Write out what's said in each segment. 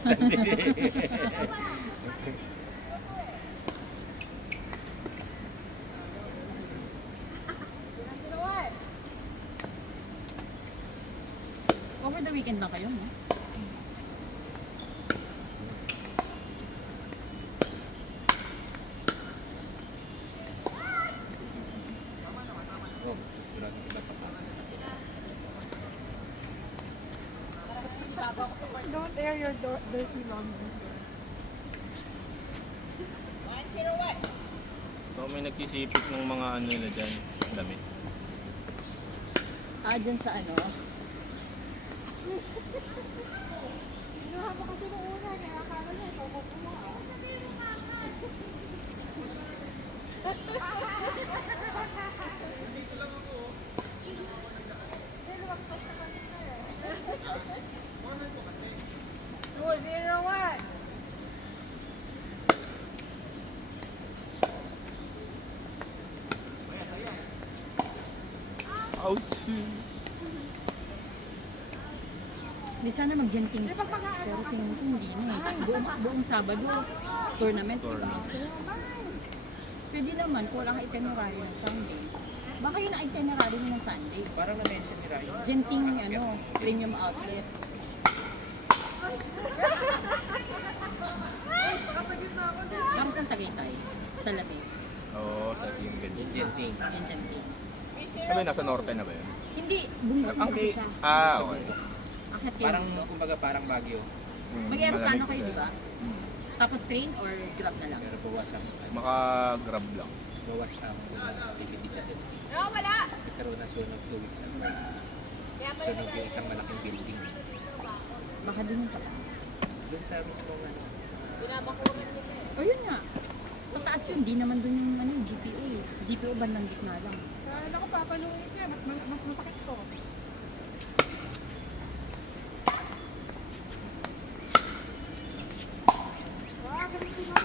Over the weekend lang kayo, no? Oh, gusto natin pinapapasok kasi. Don't air your dirty laundry. So may nagsisipit ng mga ano nila dyan, damit. Ah, dyan sa ano? Kinuha mo kasi nung una, kaya akala niya, ikaw kukuha. Oh, 0-1. Ouch! Di sana mag-genting sila. Pero tingin ko hindi na eh. Buong Sabado, tournament. Tournament. Pwede naman kung wala kang itinerary ng Sunday. Baka yun ang itinerary mo ng Sunday. Parang na-mention ni Ryan. Genting ano, premium outlet. Pero sa Tagaytay, sa Lamig. Oo, sa team ganyan. Yung genting. Yan Genting. Kami nasa norte na ba yun? Hindi, bumalik na kasi siya. Okay. Akit kayo Parang, dito. kumbaga parang Baguio. Mag-aeroplano Malamig kayo, ba di ba? Tapos train or grab na lang? Pero bawas ang, Maka-grab lang. bawas ang activities natin. Wala! Nagkaroon na sunog 2 weeks ago. Sunog yung isang malaking building. Baka din yung sa taas. Doon sa mismo nga. O yun nga. Sa taas yun, di naman dun yung ano, GPO. GPO bandang gitna lang. Kala ko papalungit yan, mas masakit to. Wow, ganito na.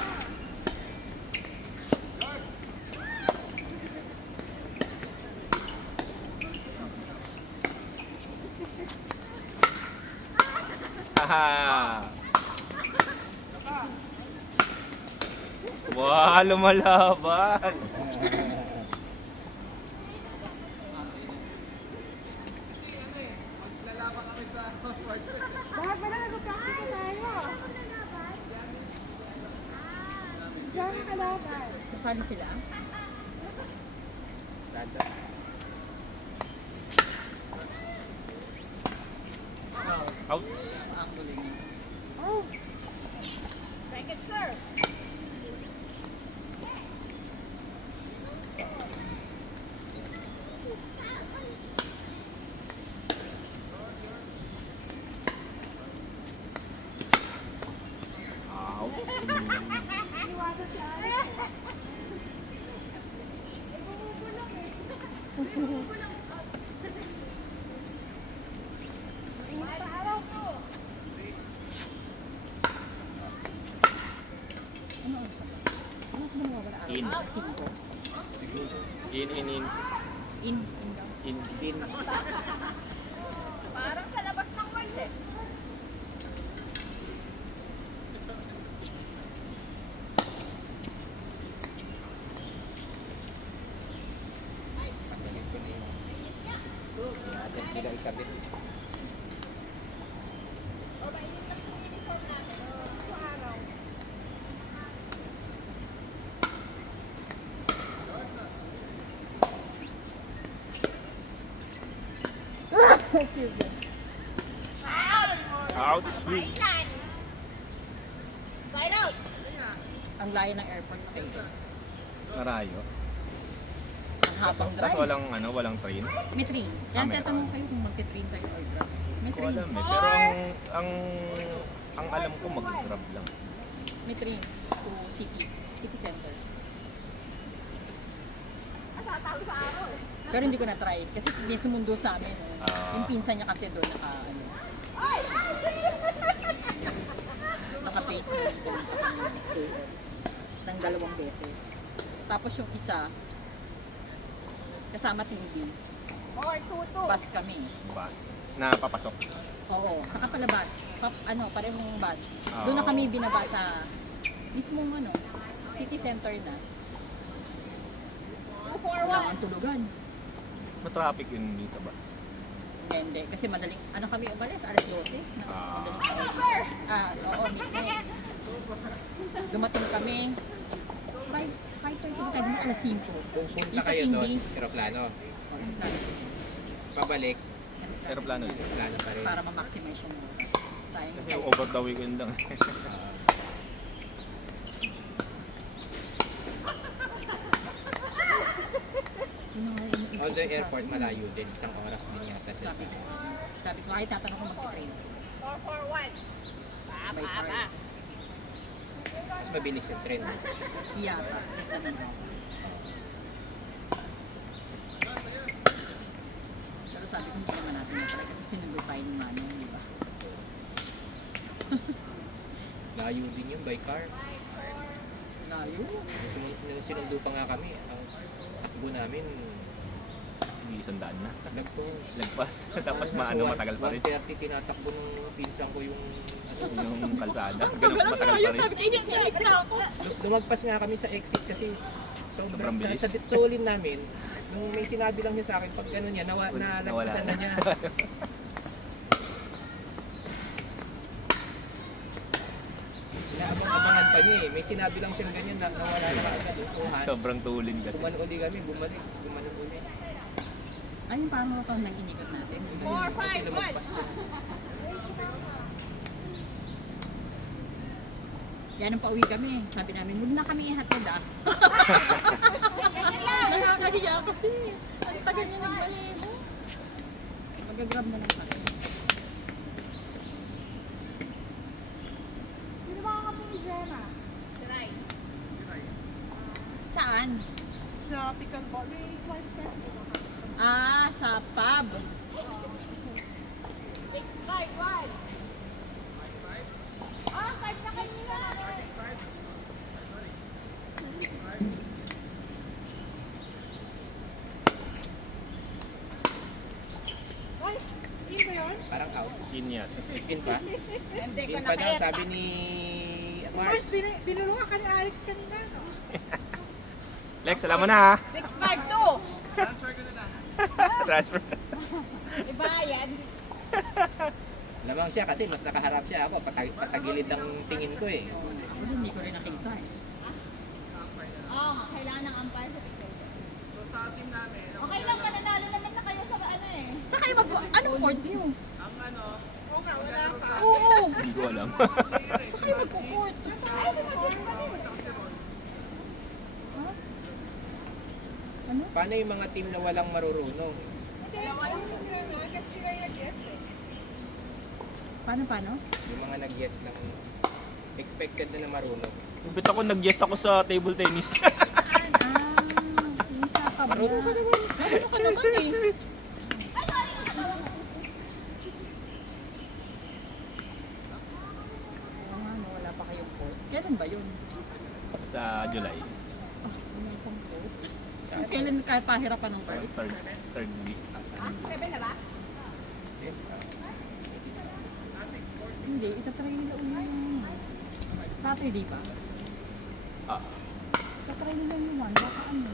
Haha! Wow, lumalaban! Lahat ba na nag-practice tayo? Diyan ka kalaban. Sasali sila. Sada. Ouch! Oh. Second serve. Ouch! Iwanan si Alex. Araw ko. Ano ang sa ano sa mga wala araw? In. 5. Siguro. In daw. Pin. Parang sa labas ng wind eh. Pagdalit ko na yung inaadal nila ikabit. Ouch! Side out. Ang layo ng airport sa kayo. Narayo. Ang habang Tapos drive. walang train. May train. Yan, meron. tatanong kayo kung magte-train kayo or grab. May Hindi ko train. alam eh. Pero ang alam ko mag-grab lang. May train to City Center. Tatalo sa araw eh. Pero hindi ko na-try. Kasi may sumundo sa amin. Ah. Yung pinsan niya kasi doon naka-face na ng 2 beses. Tapos yung isa, kasama team B. Or tuto. Bus kami. Ba? Na papasok. Oo, saka palabas. Parehong bus. Ah, Doon na kami oo. binaba sa mismong city center na. Wala kang tulugan. Matraffic yun dito ba? Hindi, kasi madaling, kami umalis, alas 12. Ah. Madaling oo, midnight. Dumating kami, 5:30 na tayo, alas 5. Pupunta kayo doon, aeroplano. Pabalik, Aeroplano din. plano pa rin. Para ma-maximize yung oras. Sayang Kasi yung over the weekend lang. Although airport malayo din, isang oras din yata siya sa... Sabi ko, ay tatanong ko mag-train sila. 441. By car. Mas mabilis yung train. Yeah, basta naman. Pero sabi ko, hindi naman natin matry kasi sinundo tayo ng manong, di ba? Layo din yung by car. Layo. Nung sinundo pa nga kami, ang takbo namin, Hindi 100 na. lagpos. Lagpas. Tapos matagal pa rin. 1:30 tinatakbo ng pinsan ko yung... Yung kalsada. Ganun matagal pa rin. Sabi ko, init na ako. Lumagpas nga kami sa exit kasi Sobrang sobrang bilis. sa tulin namin, nung may sinabi lang niya sa akin, pag gano'n niya, nalagpasan na niya. Inaabang-abangan pa niya eh. May sinabi lang siyang ganyan na nawala na agad. Sobrang tulin kasi. Gumano uli kami, bumalik, tapos gumano uli. Ayun, paano ito nang inigot natin? Kasi lumagpas siya. Yan ang pauwi kami. Sabi namin, huwag na kami ihatid ah. Nakakahiya kasi. Ang tagal niya nagbalibo. Mag-grab na lang kami. Sino makakapong ni Gemma? Saan? Sa pickleball. May twice ka. Sa pub. 651. Ah, 5 na kanina. Ay, yun ba yun? Parang out. Yun yan. 15 pa? Hindi 15 pa daw, sabi ni Mars. Mars, binulungan ka ni Alex kanina. No? Lex, alam mo na ha. 652. Transfer. Ibayan. Lamang siya kasi mas nakaharap siya ako. Patagilid ang tingin ko eh. Ako din, hindi ko rin nakita eh. Kailangan ng umpire sa pickleball. So sa team namin, okay lang, mananalo naman na kayo sa eh. Saan kayo anong court niyo? Oo nga, wala pa. Oo. Hindi ko alam. Saan kayo magpo-court? Ay, sa pickleball. Ano? Paano yung mga team na walang marurunong? Hindi, ayaw mo sila noon kasi sila yung nag-guest eh. Paano? Yung mga nag-yes lang expected na marunong. Ibit ako nag-yes ako sa table tennis. Saan? Isa ka ba? Marunong ka naman. Marunong ka naman eh. Oo nga, no, wala pa kayong court. Kailan ba yun? Sa July. Wala pang court. Saan? Kailan ka pahirapan ng court? Third week. Hindi, itatry nila uli yung Saturday pa. Itatry nila yung one. Baka ano.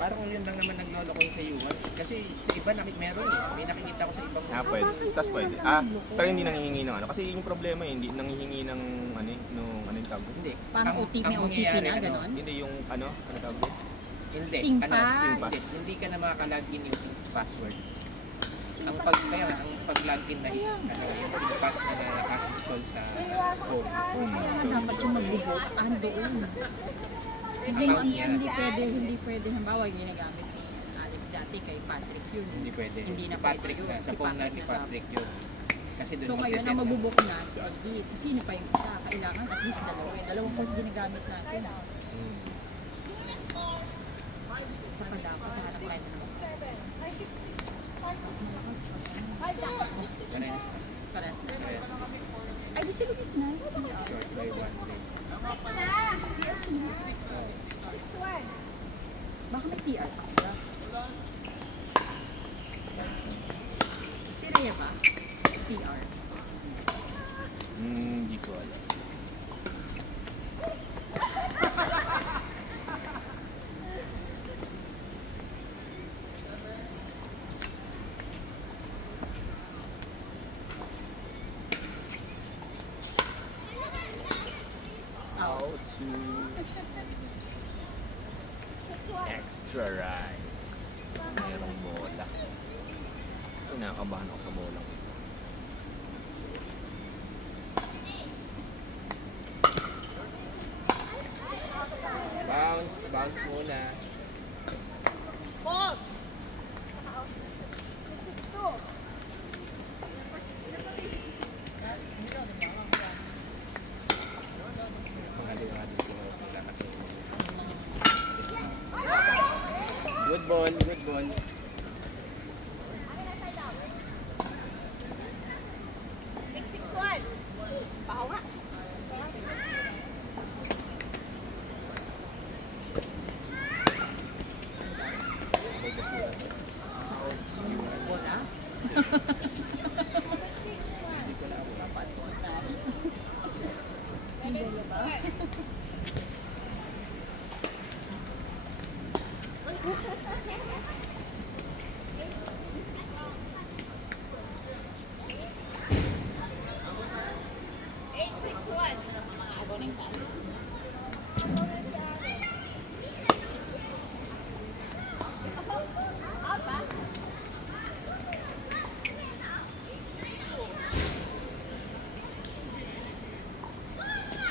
Parang yun lang naman naglolo ko sa yuwan. Kasi sa iba meron eh. May nakikita ko sa ibang Pwede. Tapos pwede. Pero hindi nangihingi ng ano. Kasi yung problema eh, hindi nangihingi ng yung tawag doon? Hindi. Parang OTP, may OTP mangyayari, na, ganon? Hindi yung ano tawag doon? Hindi. Singpass. Hindi ka na makakalagin using password. Ang Singpass pag-login na is yung SingPass na naka-install sa phone. Kaya nga dapat yung mag-vote doon. Hindi pwede. Halimbawa, ginagamit ni Alex dati kay Patrick yun. Hindi pwede. Hindi na Si Patrick pwede na. yun. Sa phone na ni Patrick yun. Kasi doon So ngayon, ang mabubuk na si Edith. Sino pa yung isa? Kailangan at least dalawa. Dalawang phone ginagamit natin. Isa pa dapat. Hanap tayo na naman. Mas malakas pa. Parehas na. Parehas na. Parehas na. Ay, di si Luis na. Short by 1 day. Si Luis na. Baka may PR pa siya. Si Extra rice. Merong bola. Ay, nakakabahan ako sa bola. Bounce, bounce muna. Hold! Panghalo-halo siguro nila kasi. Good ball, good ball. Bawa. May basura to. Bola? Hindi ko na ako napatol. Hindi ba?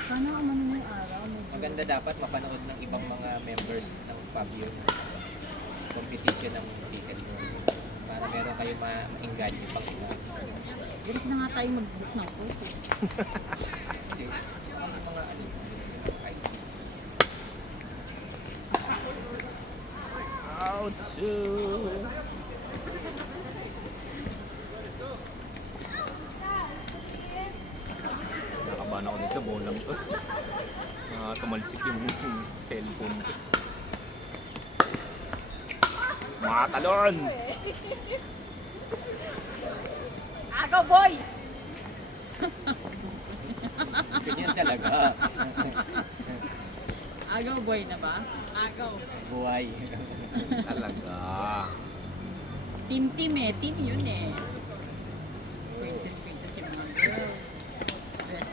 Sana umano yung araw. Medyo Maganda dapat mapanood ng ibang mga members ng pavilion competition ng ticket mo. Para meron kayo ma-engage pang iba. Direct na nga tayo mag-book ng coach. Kasi ano yung mga ano, ay, Ouch! Nakabahan ako din sa bolang to. Tumalsik yung cellphone ko. Mga talon! Agaw, boy! ganyan talaga. Agaw boy na ba? Agaw. Buhay. Talaga. Team eh. Team yun eh. Princess yung mga girl. Dress.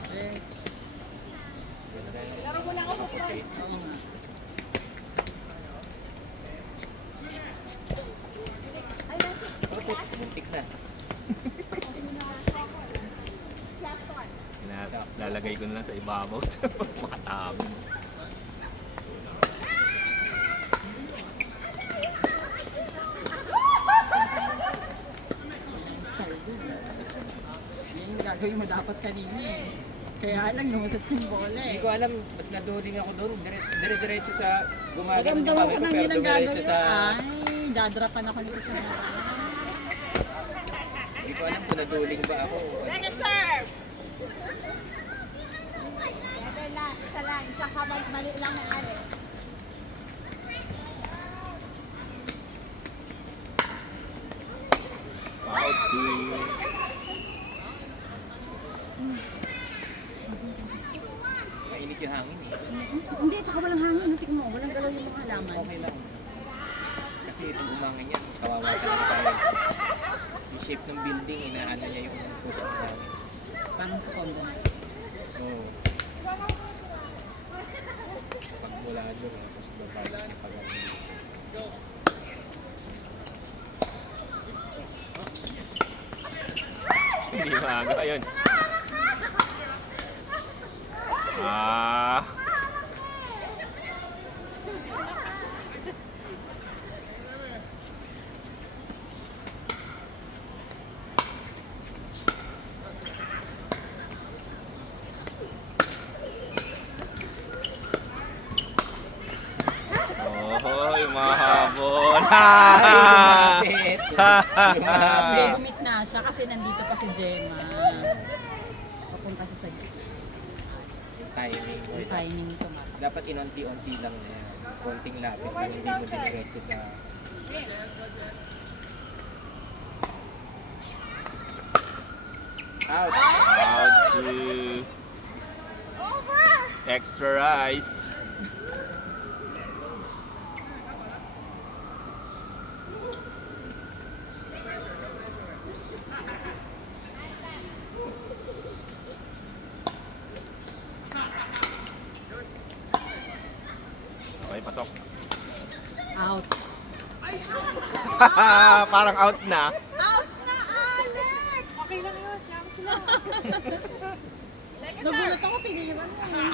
Laro mo na ako sa Okay. Oo nga. Muntik na. Lalagay ko na lang sa ibabaw. Mga tabo. Yung style dun. Yan yung gagawin mo dapat kanina eh. Kaya lang lumusot yung bola Hindi eh. ko alam ba't naduling ako doon. Dire-diretso sa gumagano yung Naramdaman kami ko ko nang pero yun ang dumiretso gagawin. sa... Ay, dadrapan ako nito sa mga. Hindi ko alam kung naduling ba ako. Second serve! Isa lang, isa ka mali lang ng ari. Ouch! Mainit yung hangin eh. Hindi, tsaka walang hangin. Tingnan mo, walang galaw yung mga halaman. Okay lang. Kasi itong umangin yan, kawawa talaga tayo. Yung shape ng building, inaano niya yung push ng hangin. Parang sa condo. Oo. Pag mula doon, tapos baba siya pag Hindi maaga yun. Ah. Oy, mahabol. Lumapit! Hindi, Lumapit! bumit na siya kasi nandito pa si Gemma. Papunta siya sa Timing. timing tumat. Dapat inunti-unti lang na yan. Konting lapit lang, hindi mo diniretso sa... Out! Ouch. Over! Extra rice. Okay, pasok. Out. Parang out na. Out na, Alex! Okay lang yun. Yaman sila. Nagulat ako, tiniwan mo eh.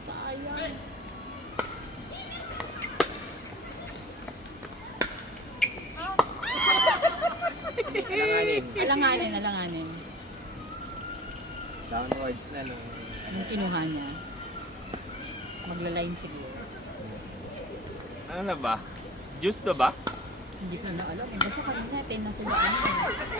Sayang. Alanganin. Alanganin, alanganin. Downwards na nung Yung kinuha niya. Magla-line siguro. Ano na ba? Juice to ba? Hindi ko na alam. Eh, basta kanina, 10 na sila. Ano, eh.